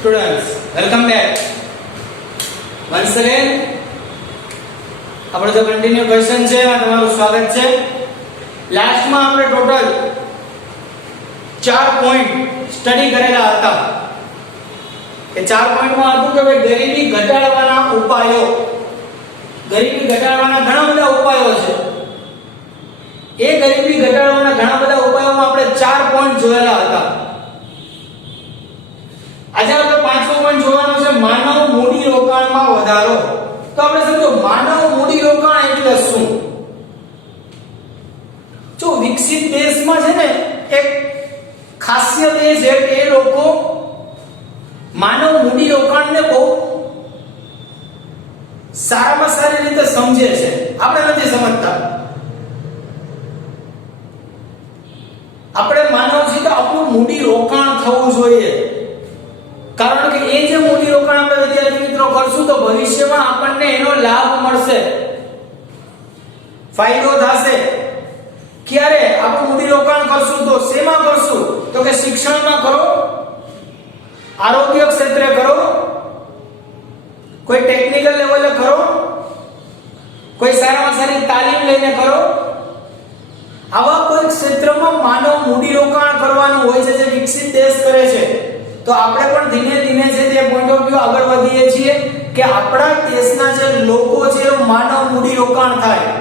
Students, welcome back. Once again, આપણે જો continue question છે એમાં તમારું સ્વાગત છે. લાસ્ટમાં આપણે ટોટલ 4 પોઈન્ટ સ્ટડી કરેલા હતા. એ 4 પોઈન્ટમાં હતું કે ભાઈ ગરીબી ઘટાડવાના ઉપાયો. ગરીબી ઘટાડવાના ઘણા બધા ઉપાયો છે. એ ગરીબી ઘટાડવાના ઘણા બધા ઉપાયોમાં આપણે 4 પોઈન્ટ જોયેલા હતા. આજે આપણે પાંચમો પોઈન્ટ જોવાનો છે માનવ મૂડી રોકાણમાં વધારો. તો આપણે સમજો માનવ મૂડી રોકાણ એટલે શું? જો વિકસિત દેશમાં છે ને એક ખાસિયત એ છે કે એ લોકો માનવ મૂડી રોકાણને બહુ સારામાં સારી રીતે સમજે છે. આપણે નથી સમજતા. આપણે માનવ છીએ તો આપણું મૂડી રોકાણ થવું જોઈએ. કારણ કે એ જે મૂડી રોકાણ આપણે વિદ્યાર્થી મિત્રો કરશું તો ભવિષ્યમાં આપણને એનો લાભ મળશે, ફાયદો થશે. ક્યારે આપણે મૂડી રોકાણ કરશું તો શેમાં કરશું? તો કે શિક્ષણમાં કરો, આરોગ્ય ક્ષેત્રે કરો, કોઈ ટેકનિકલ લેવલે કરો, કોઈ સારામાં સારી તાલીમ લઈને કરો. આવા કોઈ ક્ષેત્રમાં માનવ મૂડી રોકાણ કરવાનું હોય છે જે વિકસિત દેશ કરે છે. તો આપણે પણ ધીમે ધીમે છે તે પોઈન્ટ ઓફ વ્યૂ આગળ વધીએ છીએ કે આપણા દેશના જે લોકો છે એ માનવ મૂડી રોકાણ થાય.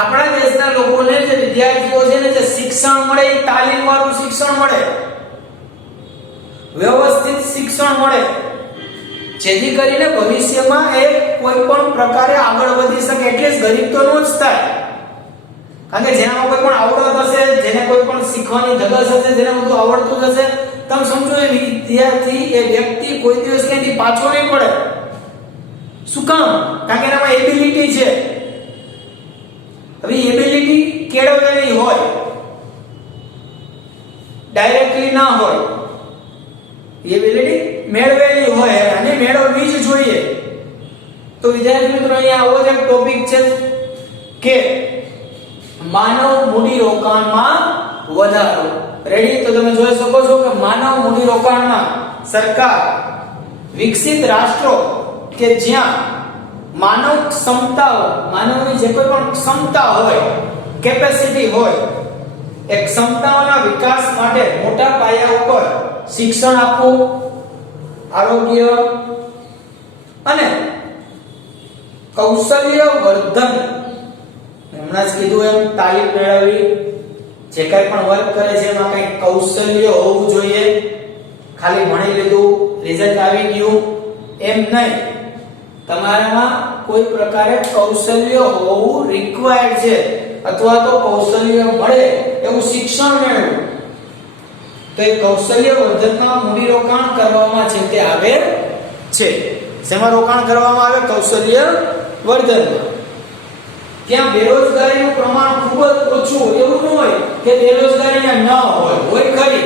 આપણા દેશના લોકોને જે વિદ્યાર્થીઓ છે ને જે શિક્ષણ મળે, તાલીમ વાળું શિક્ષણ મળે, વ્યવસ્થિત શિક્ષણ મળે, જેથી કરીને ભવિષ્યમાં એ કોઈ પણ પ્રકારે આગળ વધી શકે. એટલે જ ગરીબ તો નો જ થાય. કારણ કે જેનામાં કોઈ પણ આવડત હશે, જેને કોઈ પણ શીખવાની ધગશ હશે, જેને બધું આવડતું હશે, તમે સમજો એ વિદ્યાર્થી, એ વ્યક્તિ કોઈ દિવસ ક્યાંથી પાછો નહીં પડે. શું કામ? કારણ કે એનામાં એબિલિટી છે. હવે એબિલિટી કેળવેલી હોય, ડાયરેક્ટલી ના હોય. એબિલિટી મેળવેલી હોય અને મેળવવી જ જોઈએ. તો વિદ્યાર્થી મિત્રો અહીંયા આવો જ એક ટોપિક છે કે માનવ મૂડી રોકાણમાં વધારો. રેડી? તો તમે જોઈ શકો છો કે માનવ મૂડી રોકાણમાં સરકાર વિકસિત રાષ્ટ્રો કે જ્યાં માનવ ક્ષમતાઓ, માનવની જે કોઈ પણ ક્ષમતા હોય, કેપેસિટી હોય, એ ક્ષમતાઓના વિકાસ માટે મોટા પાયા ઉપર શિક્ષણ આપવું, આરોગ્ય અને કૌશલ્ય વર્ધન, હમણાં જ કીધું એમ તાલીમ મેળવવી, જે કઈ પણ વર્ક કરે છે એમાં કઈ કૌશલ્ય હોવું જોઈએ. ખાલી ભણી લીધું, રિઝલ્ટ આવી ગયું એમ નહીં. તમારામાં કોઈ પ્રકારે કૌશલ્ય હોવું રિક્વાયર્ડ છે, અથવા તો કૌશલ્ય મળે એવું શિક્ષણ મેળવવું. તો એ કૌશલ્ય વર્ધનમાં મૂડી રોકાણ કરવામાં છે તે આવે છે. શેમાં રોકાણ કરવામાં આવે? કૌશલ્ય વર્ધનમાં. ત્યાં બેરોજગારીનું પ્રમાણ ખૂબ જ ઓછું. એવું ન હોય કે બેરોજગારી ન હોય, હોય ખરી,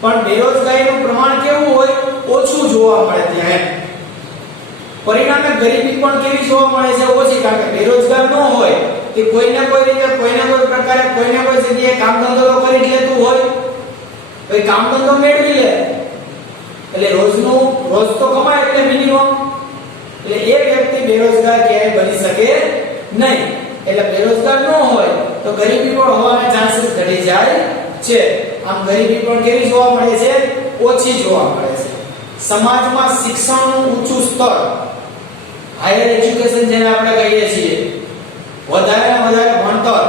પણ બેરોજગારીનું પ્રમાણ કેવું હોય? ઓછું જોવા મળે ત્યાં. પરિણામે ગરીબી પણ કેવી જોવા મળે છે? ઓછી. કારણ કે બેરોજગાર ન હોય કે કોઈને કોઈ રીતે, કોઈને કોઈ પ્રકારે, કોઈને કોઈ જગ્યાએ કામ ધંધો કરી લેતું હોય, કોઈ કામ ધંધો મેળવી લે એટલે રોજ તો કમાય એટલે મિનિમમ. એટલે એ વ્યક્તિ બેરોજગાર ક્યારેય બની શકે નહીં. એટલે બેરોજગાર ન હોય તો ગરીબી પણ હોવાના ચાન્સીસ ઘટી જાય છે. આમ ગરીબી પણ કેવી જોવા મળે છે? ઓછી જોવા મળે છે. સમાજમાં શિક્ષણનું ઊંચું સ્તર, હાયર એજ્યુકેશન જેને આપણે કહીએ છીએ, વધારે ને વધારે ભણતર,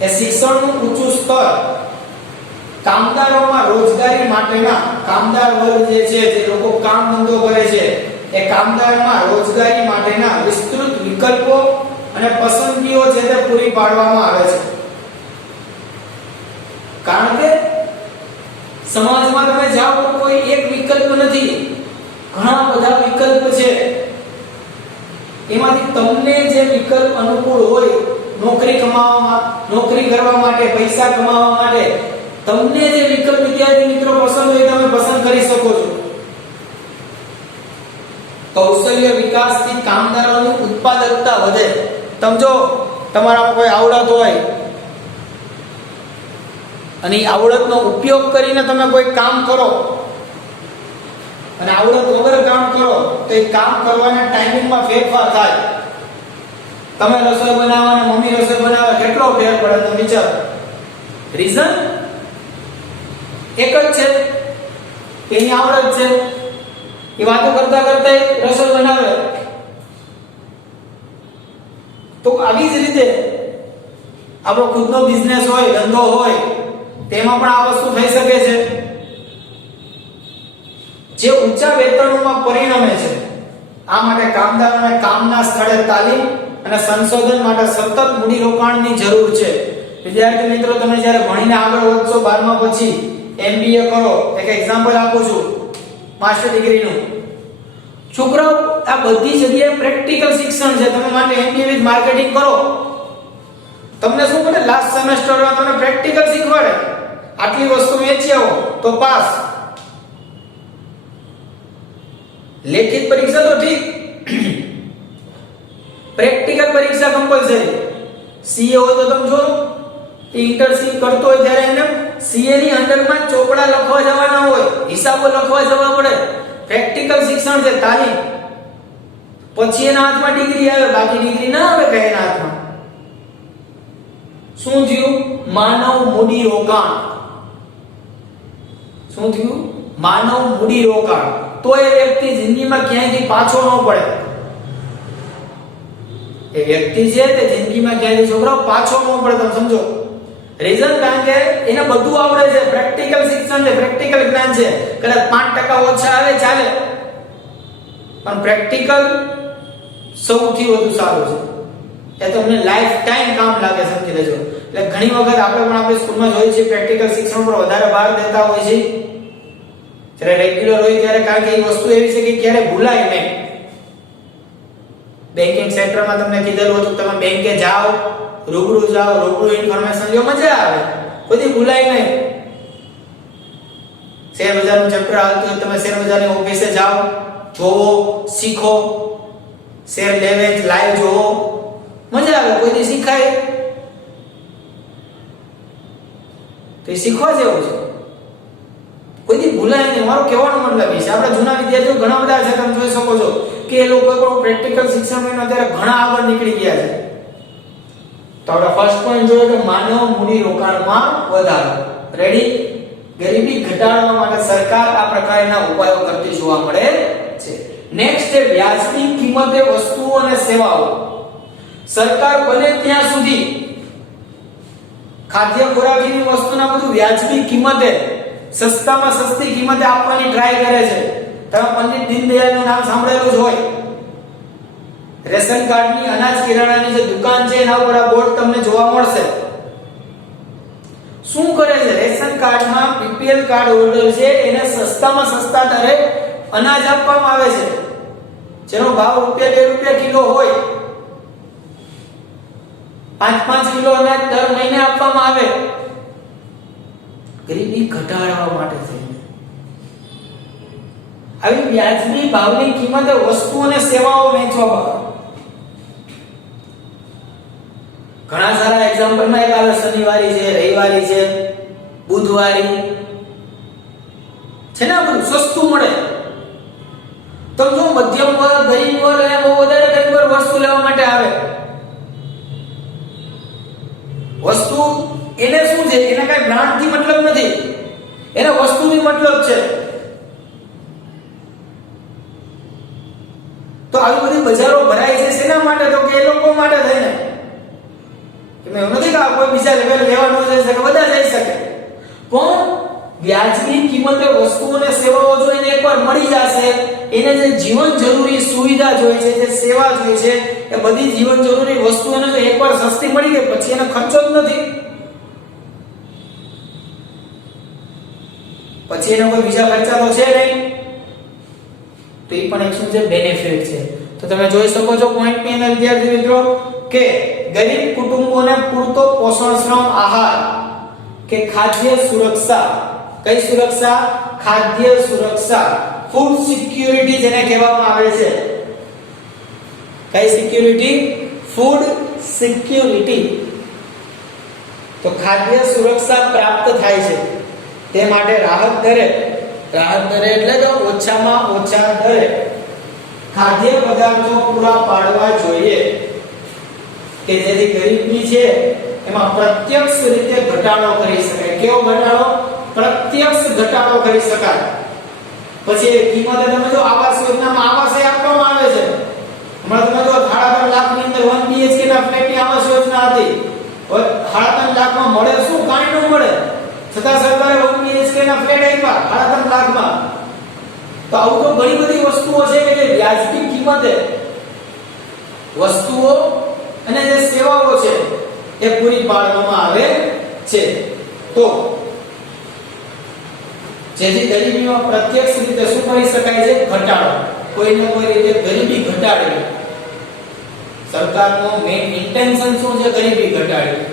એ શિક્ષણનું ઊંચું સ્તર, કામદારોમાં રોજગારી માટેના, કામદાર વર્ગ જે છે, જે લોકો કામ ધંધો કરે છે, એ કામદારમાં રોજગારી માટેના વિસ્તૃત વિકલ્પો અને પસંદગીઓ છે તે પૂરી પાડવામાં આવે છે. કારણ કે સમાજમાં તમે જાઓ તો કોઈ એક વિકલ્પ નથી, ઘણા બધા વિકલ્પ છે. એમાંથી તમને જે વિકલ્પ અનુકૂળ હોય, નોકરી કમાવામાં, નોકરી કરવા માટે, પૈસા કમાવા માટે, તમને જે વિકલ્પ વિદ્યાર્થી મિત્રો પસંદ હોય તમે પસંદ કરી શકો છો. કૌશલ્ય વિકાસથી કામદારોની ઉત્પાદકતા વધે. સમજો તમારામાં કોઈ આવડત હોય અને એ આવડતનો ઉપયોગ કરીને તમે કોઈ કામ કરો અને આવડત વગર કામ કરો તો એ કામ કરવાના ટાઈમિંગમાં ફેરફાર થાય. તમે રસોઈ બનાવો અને મમ્મી રસોઈ બનાવે કેટલો ફેર પડે તમે વિચારો. રીઝન એક જ છે, એની આવડત છે, એ વાતો કરતા કરતા રસોઈ બનાવે. તો આવી જ રીતે આપણો ખુદનો બિઝનેસ હોય, ધંધો હોય, તેમાં પણ આ વસ્તુ થઈ શકે છે. જે ઊંચા વેતનોમાં પરિણમે છે. આ માટે કામદારોને કામના સ્થળે તાલીમ અને સંશોધન માટે સતત મૂડીરોકાણની જરૂર છે. વિદ્યાર્થી મિત્રો, તમે જ્યારે ભણીને આગળ વધશો 12મા પછી MBA કરો, એક એક્ઝામ્પલ આપું છું માસ્ટર ડિગ્રીનું. છોકરાઓ આ બધી જગ્યાએ પ્રેક્ટિકલ શિક્ષણ છે. તમે માનો MBA વિથ માર્કેટિંગ કરો, તમને શું પડે? લાસ્ટ સેમેસ્ટરમાં તમને પ્રેક્ટિકલ શીખવાડે. આટલી વસ્તુ વેચી આવો તો પાસ. લેખિત પરીક્ષા તો ઠીક, પ્રેક્ટિકલ પરીક્ષા કમ્પલસરી. CA હોય તો તમે જો ઇન્ટર્નશિપ કરતો હોય ત્યારે એને CA ની અંડરમાં ચોપડા લખવા જવાના હોય, હિસાબો લખવા જવા પડે. પ્રેક્ટિકલ શિક્ષણ છે, તાલીમ. પછી એના હાથમાં ડિગ્રી આવે, બાકી ડિગ્રી ના આવે કે એના હાથમાં. શું થયું? માનવ મૂડી રોકાણ. શું થયું? માનવ મૂડી રોકાણ. તો એ વ્યક્તિ જિંદગીમાં ક્યાંયથી પાછો ન પડે. એ વ્યક્તિ છે તે જિંદગીમાં ક્યાંયથી છોકરાઓ પાછો ન પડે. તમે સમજો રીઝન, કારણ કે એને બધું આવડે છે. પ્રેક્ટિકલ શિક્ષણ છે, પ્રેક્ટિકલ જ્ઞાન છે. કદાચ 5% ઓછા આવે ચાલે, પણ પ્રેક્ટિકલ સૌથી વધુ સારું છે. એ તમને લાઈફ ટાઈમ કામ લાગે, સમજી લેજો. એટલે ઘણી વખત આપણે પણ આપણી સ્કૂલમાં જોઈએ છીએ પ્રેક્ટિકલ શિક્ષણ પર વધારે ભાર દેતા હોય છે. જ્યારે રેગ્યુલર હોય ત્યારે, કારણ કે એ વસ્તુ એવી છે કે ક્યારે ભૂલાય નહીં. બેન્કિંગ સેક્ટરમાં તમને કીધેલું હતું, તમે બેંકે જાઓ, રૂબરૂ જાઓ, રૂબરૂ ઇન્ફોર્મેશન લો, મજા આવે, કોઈ ભૂલાય નહીં. શેર બજારનું ચેપ્ટર આવતું હોય, તમે શેર બજારની ઓફિસે જાઓ, જોવો, શીખો, શેર લેવેચ લાઈવ જોવો, મજા આવે, કોઈ શીખાય તો એ શીખવા જેવું છે. કોઈ ભૂલાય નહીં. મારો કહેવાનો મતલબ એ છે, આપણા જૂના વિદ્યાર્થીઓ ઘણા બધા છે, તમે જોઈ શકો છો કે એ લોકો પણ પ્રેક્ટિકલ શિક્ષણમાં અત્યારે ઘણા આગળ નીકળી ગયા છે. તો આપણે ફર્સ્ટ પોઈન્ટ જોયો કે માનવ મૂડી રોકાણમાં વધારો. રેડી? ગરીબી ઘટાડવા માટે સરકાર આ પ્રકારના ઉપાયો કરતી જોવા મળે છે. નેક્સ્ટ છે વ્યાજબી કિંમતે વસ્તુઓ અને સેવાઓ. સરકાર બને ત્યાં સુધી ખાદ્ય ખોરાકની વસ્તુના બધું વ્યાજબી કિંમતે, સસ્તામાં સસ્તી કિંમતે આપવાની ટ્રાય કરે છે. તમે પંડિત દીનદયાળનું નામ સાંભળેલું જ હોય. રેશન કાર્ડની, અનાજ કિરાણાની જે દુકાન છે એના ઉપર આ બોર્ડ તમને જોવા મળશે. શું કરે છે? રેશન કાર્ડમાં BPL કાર્ડ હોલ્ડર છે એને સસ્તામાં સસ્તા દરે અનાજ આપવામાં આવે છે, જેનો ભાવ ₹2 કિલો હોય. 5 કિલો અનાજ દર મહિને આપવામાં આવે. ગરીબી ઘટાડવા માટે છે. આવી વ્યાજબી ભાવની કિંમતે વસ્તુ અને સેવાઓ વેચવામાં આવે. ઘણા સારા એક્ઝામ્પલમાં એક આવે, શનિવારી છે, રવિવારી છે, બુધવારી છે ને. આ બધું સસ્તું મળે. તો જો મધ્યમ વર્ગ, ગરીબ વર્ગ અને બહુ વધારે ગરીબ વર્ગ વસ્તુ લેવા માટે આવે. વસ્તુ એને શું છે? એને કઈ બ્રાન્ડ થી મતલબ નથી, એને વસ્તુથી મતલબ છે. તો આવી બધી બજારો ભરાય છે શેના માટે? તો કે એ લોકો માટે થઈને. એવું નથી કે કોઈ બીજા લેવલ લેવાનું જઈ શકે, બધા જઈ શકે, પણ વ્યાજબી કિંમતે વસ્તુઓ અને સેવાઓ જો એને એકવાર મળી જશે, એને જે જીવન જરૂરી સુવિધા જોઈએ છે, જે સેવા જોઈએ છે, એ બધી જીવન જરૂરી વસ્તુઓને જો એકવાર સસ્તી મળી ગઈ પછી એનો ખર્ચો જ નથી. પછી એનો કોઈ બીજા ખર્ચા તો છે નહીં. તો એ પણ એક શું છે? બેનિફિટ છે. તો તમે જોઈ શકો છો પોઈન્ટ ની અંદર વિદ્યાર્થી મિત્રો કે ગરીબ કુટુંબોને પૂરતો પોષણક્ષમ આહાર કે ખાદ્ય સુરક્ષા. કઈ સુરક્ષા? ખાદ્ય સુરક્ષા, ફૂડ સિક્યુરિટી જેને કહેવામાં આવે છે. કઈ સિક્યુરિટી? Food security. તો ખાદ્ય સુરક્ષા પ્રાપ્ત થાય છે તે માટે રાહત દરે રાહત દરે એટલે કે ઓછામાં ઓછા દરે ખાદ્ય પદાર્થો પૂરા પાડવા જોઈએ કે જેથી ગરીબી છે એમાં પ્રત્યક્ષ રીતે ઘટાડો કરી શકાય. કેવો ઘટાડો? પ્રત્યક્ષ ઘટાડો કરી શકાય. પછી કિંમતે તમે જો આવાસ યોજનામાં આવાસ આપવામાં આવે છે. હમણાં તમે જો 3.5 લાખની અંદર 1 BHK ના ફ્લેટની આવાસ યોજના હતી. 3.5 લાખમાં મળે શું? કાંઈ ન મળે. છતાં સરકારે 1 BHK ના ફ્લેટ આપ્યા 3.5 લાખમાં. તો આવું તો ઘણી બધી વસ્તુઓ છે કે જે વ્યાજબી કિંમતે વસ્તુઓ અને જે સેવાઓ છે એ પૂરી પાડવામાં આવે છે. તો જેથી ગરીબીમાં પ્રત્યક્ષ રીતે શું કરી શકાય છે? ઘટાડો. કોઈને કોઈ રીતે ગરીબી ઘટાડવી. સરકારનો મેઇન ઇન્ટેન્શન શું છે? ગરીબી ઘટાડવી.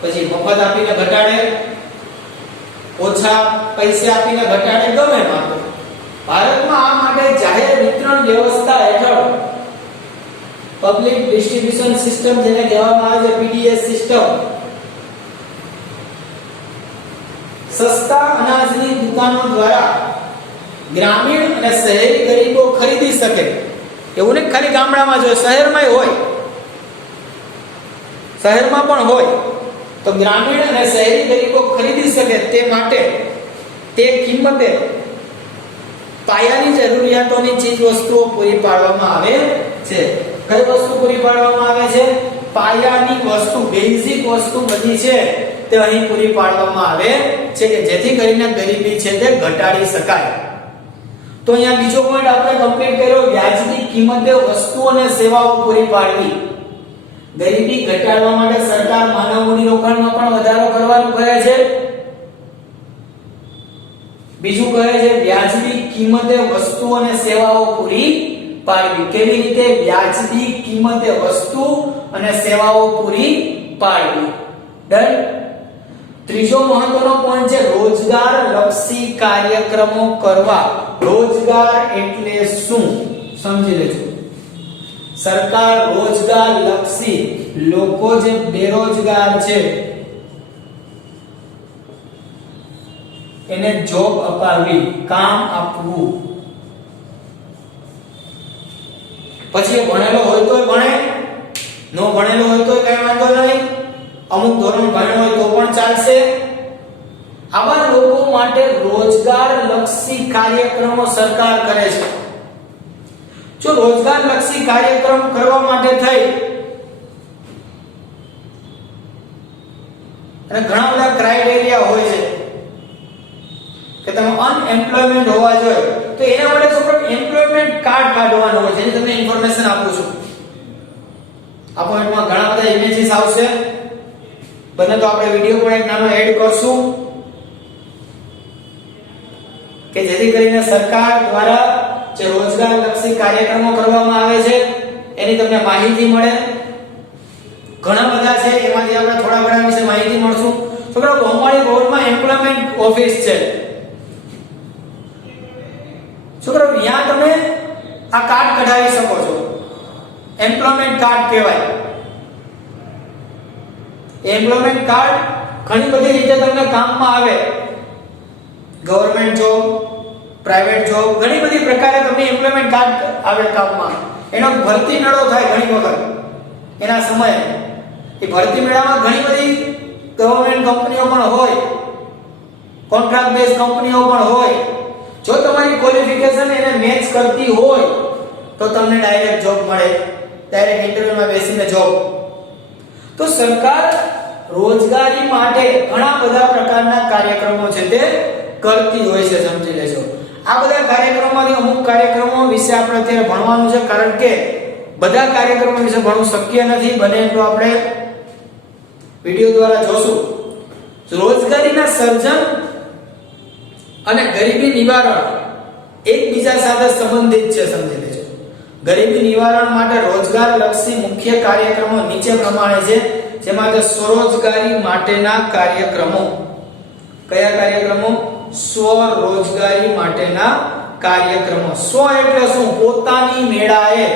પછી મફત આપીને ઘટાડે, ઓછા પૈસા આપીને ઘટાડે, ગમે એમ. ભારતમાં આ માટે જાહેર વિતરણ વ્યવસ્થા હેઠળ પબ્લિક ડિસ્ટ્રીબ્યુશન સિસ્ટમ જેને કહેવામાં આવે છે પીડીએસ સિસ્ટમ, સસ્તા અનાજની દુકાનો દ્વારા ગ્રામીણ અને શહેરી ગરીબો ખરીદી શકે. એવું નહીં ખાલી ગામડામાં જ હોય, શહેરમાં હોય, શહેરમાં પણ હોય. તો ગ્રામીણ અને શહેરી ગરીબો ખરીદી શકે તે માટે તે કિંમતે પાયાની જરૂરિયાતોની ચીજ વસ્તુઓ પૂરી પાડવામાં આવે છે. કઈ વસ્તુ પૂરી પાડવામાં આવે છે? પાયાની વસ્તુ, બેઝિક વસ્તુ બધી છે તે અહીં પૂરી પાડવામાં આવે છે કે જેથી કરીને ગરીબી છે તે ઘટાડી શકાય. તો અહીંયા બીજો પોઈન્ટ આપણે કમ્પ્લીટ કર્યો, વ્યાજબી કિંમતે વસ્તુઓ અને સેવાઓ પૂરી પાડવી. ગરીબી ઘટાડવા માટે સરકાર માનવ મૂડીરોકાણમાં પણ વધારો કરવાનું કહે છે. બીજું કહે છે વ્યાજબી કિંમતે વસ્તુઓ અને સેવાઓ પૂરી પાડવી. કેવી રીતે? વ્યાજબી કિંમતે વસ્તુ અને સેવાઓ પૂરી પાડવી. ડન. ત્રીજો મહત્વનો પોઈન્ટ છે રોજગાર લક્ષી કાર્યક્રમો કરવા. રોજગાર એટલે શું? સમજી લેજો. સરકાર રોજગાર લક્ષી, લોકો જે બેરોજગાર છે એને જોબ અપાવવી, કામ આપવું. પછી ભણેલો હોય તોય ભણે, નો ભણેલો હોય તોય કઈ વાંધો નહીં, અમુક ધોરણ ભણ્યો હોય તો પણ ચાલશે. આવા લોકો માટે રોજગાર લક્ષી કાર્યક્રમો સરકાર કરે છે. જો રોજગાર લક્ષી કાર્યક્રમ કરવા માટે થઈ અને ઘણા બધા ક્રાઇટેરિયા હોય છે કે તમે અનએમ્પ્લોયમેન્ટ હોવા જોઈએ, તો એના માટે છોકરો એમ્પ્લોયમેન્ટ કાર્ડ કાઢવાનું હોય છે. જેની તમને ઇન્ફોર્મેશન આપું છું. આ પોઈન્ટમાં ઘણા બધા ઇમેજીસ આવશે, બને તો આપણે વિડિયો પણ એક નાનો એડ કરશું કે જેથી કરીને સરકાર દ્વારા જે રોજગાર લક્ષી કાર્યક્રમો કરવામાં આવે છે એની તમને માહિતી મળે. ઘણા બધા છે, એમાંથી આપણે થોડા ઘણા વિશે માહિતી મળશું. છોકરાઓ, બોમ્બાળી બોર્ડમાં એમ્પ્લોયમેન્ટ ઓફિસ છે. છોકરાઓ, ત્યાં તમે આ કાર્ડ કઢાવી શકો છો. એમ્પ્લોયમેન્ટ કાર્ડ કહેવાય. એમ્પ્લોયમેન્ટ કાર્ડ ઘણી બધી રીતે તમને કામમાં આવે. ગવર્નમેન્ટ જોબ, પ્રાઇવેટ જોબ, ઘણી બધી પ્રકારે તમને એમ્પ્લોયમેન્ટ કાર્ડ આવે કામમાં. એનો ભરતી મેળો થાય ઘણી વખત એના સમયે. એ ભરતી મેળામાં ઘણી બધી ગવર્નમેન્ટ કંપનીઓ પણ હોય, કોન્ટ્રાક્ટ બેઝ કંપનીઓ પણ હોય. જો તમારી ક્વોલિફિકેશન એને મેચ કરતી હોય તો તમને ડાયરેક્ટ જોબ મળે, ડાયરેક્ટ ઇન્ટરવ્યુમાં બેસીને જોબ. તો સરકાર રોજગારી માટે ઘણા બધા પ્રકારના કાર્યક્રમો છે તે કરતી હોય છે. સમજી લેજો. આ બધા કાર્યક્રમોમાંથી અમુક કાર્યક્રમો વિશે આપણે અત્યારે ભણવાનું છે, કારણ કે બધા કાર્યક્રમો વિશે ભણવું શક્ય નથી. બને એટલું આપણે વિડિયો દ્વારા જોશું. રોજગારીના સર્જન અને ગરીબી નિવારણ એકબીજા સાથે સંબંધિત છે. સમજી લેજો. ગરીબી નિવારણ માટે રોજગાર લક્ષી મુખ્ય કાર્યક્રમો નીચે પ્રમાણે છે, જેમાં સ્વરોજગારી માટેના કાર્યક્રમો. કયા કાર્યક્રમો? સ્વરોજગારી માટેના કાર્યક્રમો. સ્વ એટલે શું? પોતાની મેળાએ.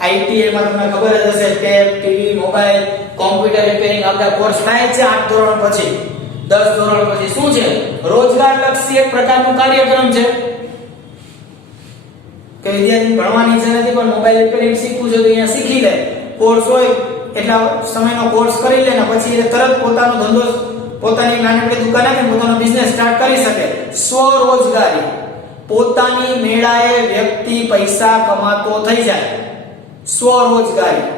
આઈટીઆઈ માં તમને ખબર જ હશે, tape, TV, mobile, computer repairing આપણા કોર્સ થાય છે 8 ધોરણ પછી. 10 ધોરણ પછી શું છે રોજગાર લક્ષી એક પ્રકારનું કાર્યક્રમ છે કે વિદ્યાર્થી ભણવાની ઈચ્છા નથી પણ મોબાઈલ રિપેરિંગ શીખવું છે તો અહીંયા શીખી લે કોર્સ હોય એટલા સમયનો કોર્સ કરી લે ને પછી એ તરત પોતાનો ધંધો પોતાની નાનકડી દુકાન આપીને પોતાનો બિઝનેસ સ્ટાર્ટ કરી શકે સ્વરોજગારી પોતાની મેળાએ વ્યક્તિ પૈસા કમાતો થઈ જાય સ્વરોજગારી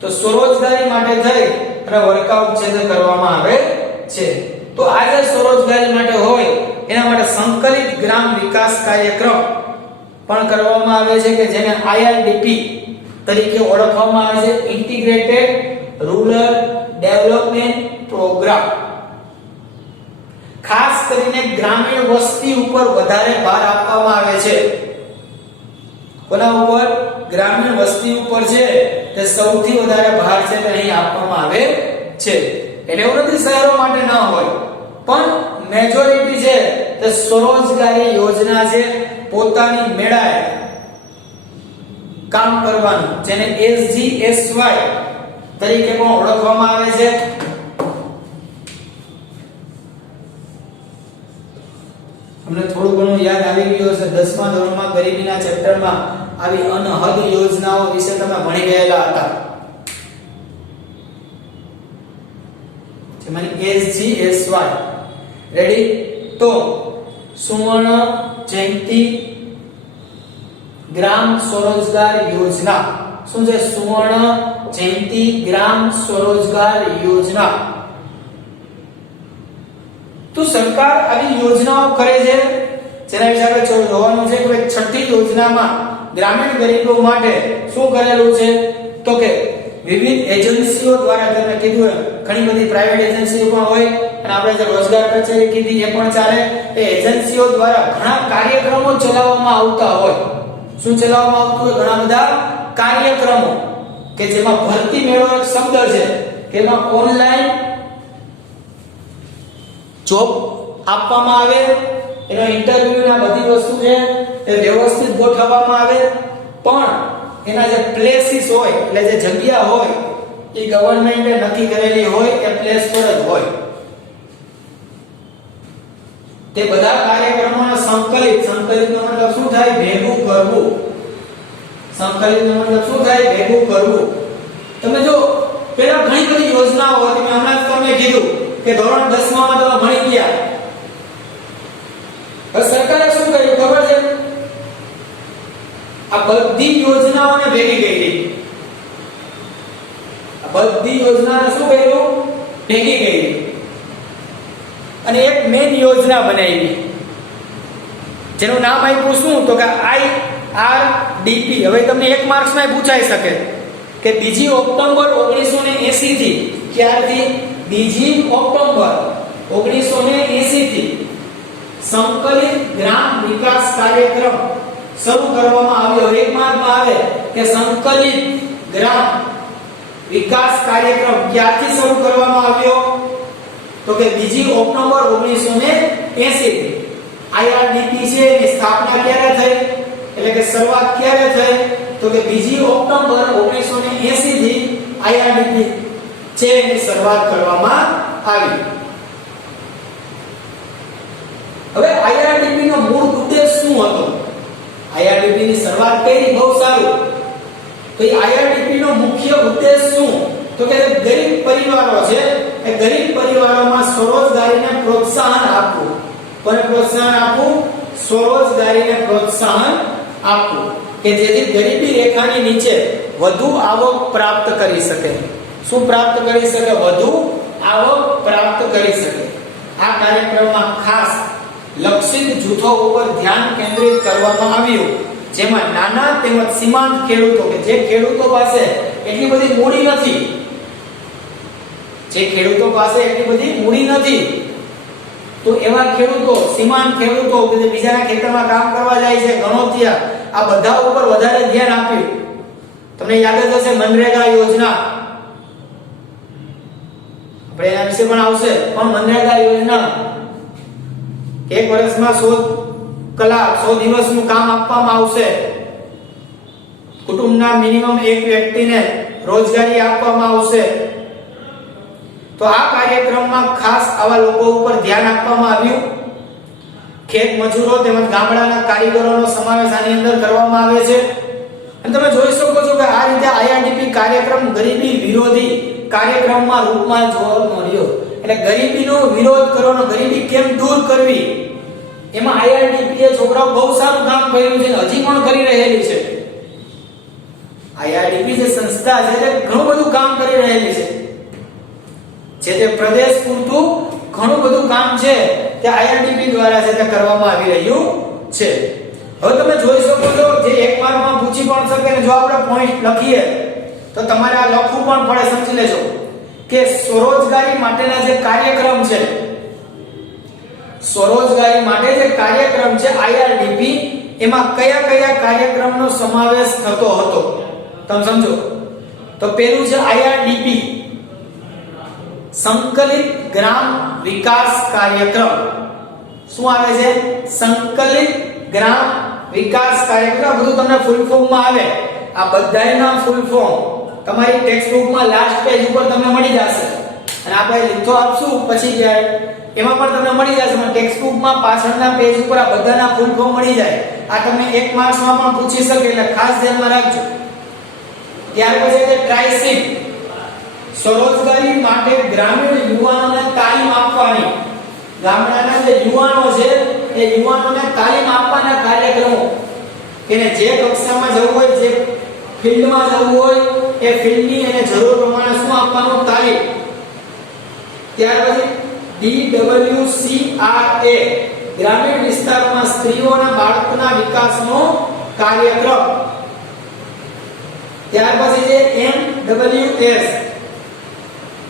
તો સ્વરોજગારી માટે થઈ અને વર્કઆઉટ છે તે કરવામાં આવે છે તો આજે સ્વરોજગારી માટે હોય એના માટે સંકલિત ગ્રામ વિકાસ કાર્યક્રમ પણ કરવામાં આવે છે કે જેને IRDP તરીકે ઓળખવામાં આવે છે ઇન્ટિગ્રેટેડ રૂરલ ડેવલપમેન્ટ પ્રોગ્રામ ખાસ કરીને ગ્રામીણ વસ્તી ઉપર વધારે ભાર આપવામાં આવે છે કોના ઉપર ગ્રામીણ વસ્તી ઉપર છે તે સૌથી વધારે ભાર છે તે અહીં આપવામાં આવે છે એટલે એવું નથી શહેરો માટે ન હોય પણ મેજોરિટી છે તે સ્વરોજગારી યોજના છે પોતાની મેળાએ કામ કરવાનું જેને SGSY તરીકે પણ ઓળખવામાં આવે છે અમને થોડું ઘણું યાદ આવી ગયું છે 10મા ધોરણમાં ગરીબીના ચેપ્ટરમાં આવી અનહદ યોજનાઓ વિશે તમે ભણી ગયેલા હતા જેમાંની SGSY રેડી તો સુવર્ણ જયંતિ ગ્રામ સ્વરોજગાર યોજના શું છે સુવર્ણ જયંતિ ગ્રામ સ્વરોજગાર યોજના તો સરકાર આવી યોજનાઓ કરે છે જેના વિશે આપણે જોવાનું છે કે છઠ્ઠી યોજનામાં ગ્રામીણ ગરીબો માટે શું કરેલું છે તો કે વિવિધ એજન્સીઓ દ્વારા તમે કીધું ઘણી બધી પ્રાઇવેટ એજન્સીઓ પણ હોય અને આપણે જે રોજગાર કચેરી કીધી એ પણ ચાલે એ એજન્સીઓ દ્વારા ઘણા કાર્યક્રમો ચલાવવામાં આવતા હોય શું ચલાવવામાં આવતું હોય ઘણા બધા કાર્યક્રમો કે જેમાં ભરતી મેળો એક શબ્દ છે કે એમાં ઓનલાઈન જોબ આપવામાં આવે એનો ઇન્ટરવ્યુ ના બધી વસ્તુ છે એ વ્યવસ્થિત ગોઠવવામાં આવે પણ એના જે પ્લેસીસ હોય એટલે જે જગ્યા હોય એ ગવર્નમેન્ટે નક્કી કરેલી હોય એ પ્લેસ પર જ હોય તે બધા કાર્યક્રમોને સંકલિતનો મતલબ શું થાય ભેગું કરવું સંકલિતનો મતલબ શું થાય ભેગું કરવું તમે જો પેલા ઘણી બધી યોજનાઓ હતી મેં હમણાં જ તમને કીધું કે ધોરણ 10 માં તમે ભણી ગયા હવે સરકારે શું કર્યું ખબર છે આ બધી યોજનાઓને ભેગી કરી આ બધી યોજનાને શું કર્યું ભેગી કરી અને એક મેઇન યોજના બનાવી જેનું નામ આપ્યું શું તો કે IRDP હવે તમને 1 માર્ક્સમાં પૂછાઈ શકે કે 2 ઓક્ટોબર 1980 થી ક્યારથી 2 ઓક્ટોબર 1980 થી સંકલિત ગ્રામ વિકાસ કાર્યક્રમ શરૂ કરવામાં આવ્યો 1 માર્કમાં આવે કે સંકલિત ગ્રામ વિકાસ કાર્યક્રમ ક્યારથી શરૂ કરવામાં આવ્યો તો કે 2 ઓક્ટોબર 1980 IRDP છે એની સ્થાપના ક્યારે થઈ એટલે કે શરૂઆત ક્યારે થઈ તો કે 2 ઓક્ટોબર 1980 થી IRDP છે એની શરૂઆત કરવામાં આવી હવે IRDP નો મૂળ ઉદ્દેશ શું હતો IRDP ની શરૂઆત કરી બહુ સારું તો IRDP નો મુખ્ય ઉદ્દેશ શું તો કે ગરીબ પરિવારો છે એ ગરીબ પરિવારોમાં સ્વરોજગારીને પ્રોત્સાહન આપવું કોને પ્રોત્સાહન આપવું સ્વરોજગારીને પ્રોત્સાહન આપવું કે જેથી ગરીબી રેખાની નીચે વધુ આવક પ્રાપ્ત કરી શકે શું પ્રાપ્ત કરી શકે વધુ આવક પ્રાપ્ત કરી શકે આ કાર્યક્રમમાં ખાસ લક્ષિત જૂથો ઉપર ધ્યાન કેન્દ્રિત કરવામાં આવ્યું જેમાં નાના તેમજ સીમાંત ખેડૂતો કે જે ખેડૂતો પાસે એટલી બધી મૂડી નથી તો એવા ખેડૂતો સીમાંત ખેડૂતો કે જે બીજાના ખેતરમાં કામ કરવા જાય છે ગણોતિયા આ બધા ઉપર વધારે ધ્યાન આપ્યું તમને યાદ જ હશે મનરેગા યોજના આપણે એના વિશે પણ આવશે પણ મનરેગા યોજના 1 વર્ષમાં 100 કલાક 100 દિવસનું કામ આપવામાં આવશે કુટુંબના મિનિમમ એક વ્યક્તિને રોજગારી આપવામાં આવશે તો આ કાર્યક્રમમાં ખાસ આવા લોકો ઉપર ધ્યાન આપવામાં આવ્યું. ખેત મજૂરો તેમજ ગામડાના કારીગરોનો સમાવેશ આની અંદર કરવામાં આવે છે. અને તમે જોઈ શકો છો કે આ રીતે આઈઆરડીપી કાર્યક્રમ ગરીબી વિરોધી કાર્યક્રમમાં રૂપમાં જોવા મળ્યો. એટલે ગરીબીનો વિરોધ કરવાનો, ગરીબી કેમ દૂર કરવી, એમાં આઈઆરડીપી એ છોકરાઓ બહુ સારું કામ કર્યું છે, હજી પણ કરી રહેલી છે. આઈઆરડીપી જે સંસ્થા છે તે ઘણું બધું કામ કરી રહેલી છે. જે તે પ્રદેશ પૂરતું ઘણું બધું કામ છે તે આઈઆરડીપી દ્વારા છે તે કરવામાં આવી રહ્યું છે. હવે તમે જોઈ શકો છો જે એક માર્કમાં પૂછી પણ શકે ને જો આપણે પોઈન્ટ લખીએ તો તમારે આ લખવું પણ પડે. સમજી લેજો કે સ્વરોજગારી માટેના જે કાર્યક્રમ છે, સ્વરોજગારી માટે જે કાર્યક્રમ છે આઈઆરડીપી, એમાં કયા કયા કાર્યક્રમનો સમાવેશ થતો હતો તમે સમજો. તો પહેલું છે આઈઆરડીપી સંકલિત ગ્રામ વિકાસ કાર્યક્રમ. શું આવે છે? સંકલિત ગ્રામ વિકાસ કાર્યક્રમ. બધું તમને ફૂલ ફોર્મમાં આવે. આ બધાયના ફૂલ ફોર્મ તમારી ટેક્સ્ટ બુકમાં લાસ્ટ પેજ ઉપર તમને મળી જશે. અને આપણે લીધો આપશું પછી એમાં પણ તમને મળી જશે. પણ ટેક્સ્ટ બુકમાં પાછળના પેજ ઉપર આ બધાના ફૂલ ફોર્મ મળી જાય. આ તમને એક માર્ક્સમાં પણ પૂછી શકે એટલે ખાસ ધ્યાનમાં રાખજો. ત્યાર પછી છે ટ્રાઇસિપ, સ્વરોજગારી માટે ગ્રામીણ યુવાનોને તાલીમ આપવાની. ગામડાના જે યુવાનો છે એ યુવાનોને તાલીમ આપવાના કાર્યક્રમો, એને જે કક્ષામાં જવું હોય, જે ફિલ્ડમાં જવું હોય એ ફિલ્ડની અને જરૂર પ્રમાણે શું આપવાનું? તાલીમ. ત્યાર પછી DWCRA ગ્રામીણ વિસ્તારમાં સ્ત્રીઓ અને બાળકોના વિકાસનો કાર્યક્રમ. ત્યાર પછી છે MWS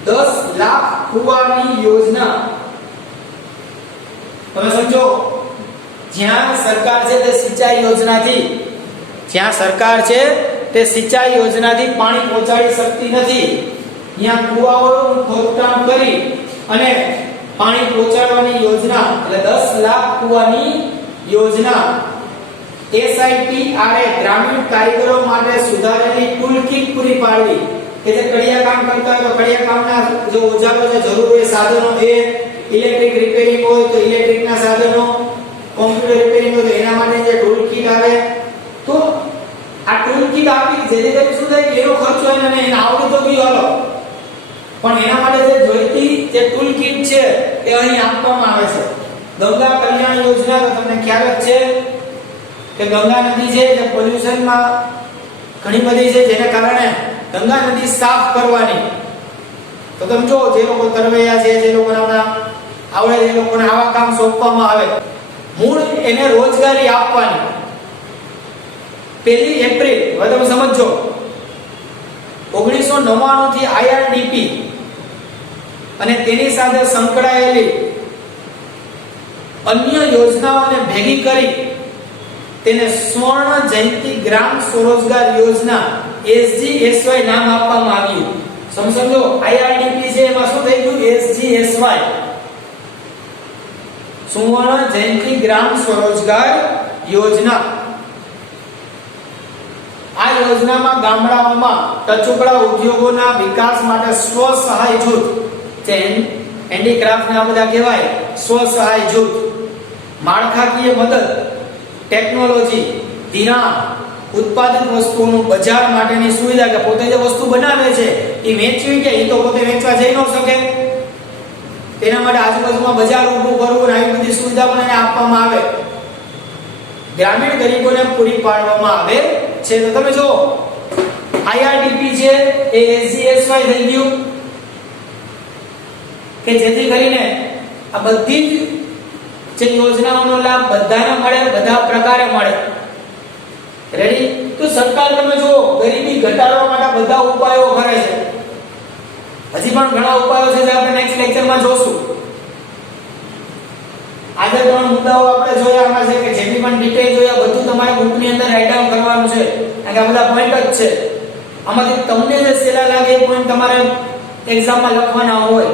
10 લાખ કુવાની યોજના. તમે સમજો જ્યાં સરકાર છે તે સિંચાઈ યોજનાથી, જ્યાં સરકાર છે તે સિંચાઈ યોજનાથી પાણી પહોંચાડી શકતી નથી, ત્યાં કુવાઓનું ખોદકામ કરી અને પાણી પહોંચાડવાની યોજના, એટલે 10 લાખ કુવાની યોજના. SITRA ગ્રામીણ કારીગરો માટે સુધારેલી ટૂલ કિટ પૂરી પાડવી. કે જે કડિયા કામ કરતા હોય તો કડિયા કામના જે ઓજારો છે, જરૂર હોય સાધનો, એ ઇલેક્ટ્રિક રિપેરિંગ હોય તો ઇલેક્ટ્રિકના સાધનો, કોમ્પ્યુટર રિપેરિંગ હોય તો એના માટે જે ટૂલ કિટ આવે, તો આ ટૂલ કિટ આપી જેથી કરી શું થાય કે એનો ખર્ચો એને આવડી તો ગયો હાલો, પણ એના માટે જે જોઈતી જે ટૂલ કિટ છે એ અહીં આપવામાં આવે છે. ગંગા કલ્યાણ યોજના, તો તમને ખ્યાલ જ છે કે ગંગા નદી છે જે પોલ્યુશનમાં ઘણી બધી છે, જેના કારણે ગંગા નદી સાફ કરવાની. તો તમે જો જે લોકો તરવૈયા છે, જે લોકોના આવડે, જે લોકોને આવા કામ સોંપવામાં આવે, મૂળ એને રોજગારી આપવાની. 1 એપ્રિલ, હવે તમે સમજો 1999 થી આઈઆરડીપી અને તેની સાથે સંકળાયેલી અન્ય યોજનાઓને ભેગી કરી તેને સ્વર્ણ જયંતિ ગ્રામ સ્વરોજગાર યોજના SGSY નામ આપવામાં આવ્યું. સમજો આઈઆરડીપી છે એમાં શું થઈ ગયું? SGSY સ્વર્ણ જયંતિ ગ્રામ સ્વરોજગાર યોજના. આ યોજનામાં ગામડાઓમાં ટચુકડા ઉદ્યોગોના વિકાસ માટે સ્વ સહાય જૂથ, જે હેન્ડીક્રાફ્ટ ના બધા કહેવાય, સ્વ સહાય જૂથ, માળખાકીય મદદ, ટેકનોલોજી, ધિરાણ, ઉત્પાદિત વસ્તુઓનું બજાર માટેની સુવિધા, કે પોતે જે વસ્તુ બનાવે છે એ વેચવી કે એ તો પોતે વેચવા જઈ ન શકે, તેના માટે આજુબાજુમાં બજાર ઊભું કરવું, આવી બધી સુવિધા પણ એને આપવામાં આવે. ગ્રામીણ ગરીબોને પૂરી પાડવામાં આવે છે. તો તમે જો આઈઆરડીપી છે એ SGSY થઈ ગયું કે જેથી કરીને આ બધી જે યોજનાઓનો લાભ બધાને મળે, બધા પ્રકારે મળે. રેડી? તો સરકાર તમે જો ગરીબી ઘટાડવા માટે બધા ઉપાયો કરે છે. હજી પણ ઘણા ઉપાયો છે જે આપણે નેક્સ્ટ લેક્ચરમાં જોશું. આજે 3 મુદ્દાઓ આપણે જોયા આમાં છે કે જેની પણ ડિટેલ જોયા બધું તમારે બુકની અંદર રાઈટ ડાઉન કરવાનું છે. કારણ કે આ બધા પોઈન્ટ જ છે. આમાંથી તમને જે સહેલા લાગે એ પોઈન્ટ તમારે એક્ઝામમાં લખવાના હોય.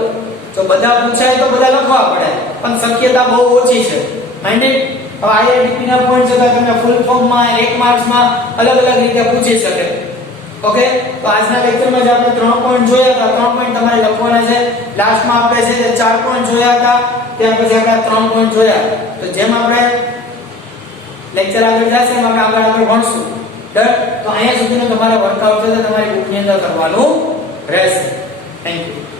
તો બધા પૂછાય તો બધા લખવા પડે, પણ શક્યતા બહુ ઓછી છે. માઇન્ડેડ? હવે આઈઆરડીપી ના પોઈન્ટ છે તમને ફૂલ ફોર્મમાં 1 માર્ક્સમાં અલગ અલગ રીતે પૂછી શકે. ઓકે, તો આજના લેક્ચરમાં જે આપણે 3 પોઈન્ટ જોયા હતા, 3 પોઈન્ટ તમારે લખવાના છે. લાસ્ટમાં આપણે છે જે 4 પોઈન્ટ જોયા હતા, ત્યાર પછી આપણે 3 પોઈન્ટ જોયા. તો જેમ આપણે લેક્ચર આગળ જશે એમ આપણે આગળ ભણશું. ડન. તો અહીંયા સુધીનું તમારે વર્કઆઉટ છે તે તમારી બુકની અંદર કરવાનું રહેશે. Thank you.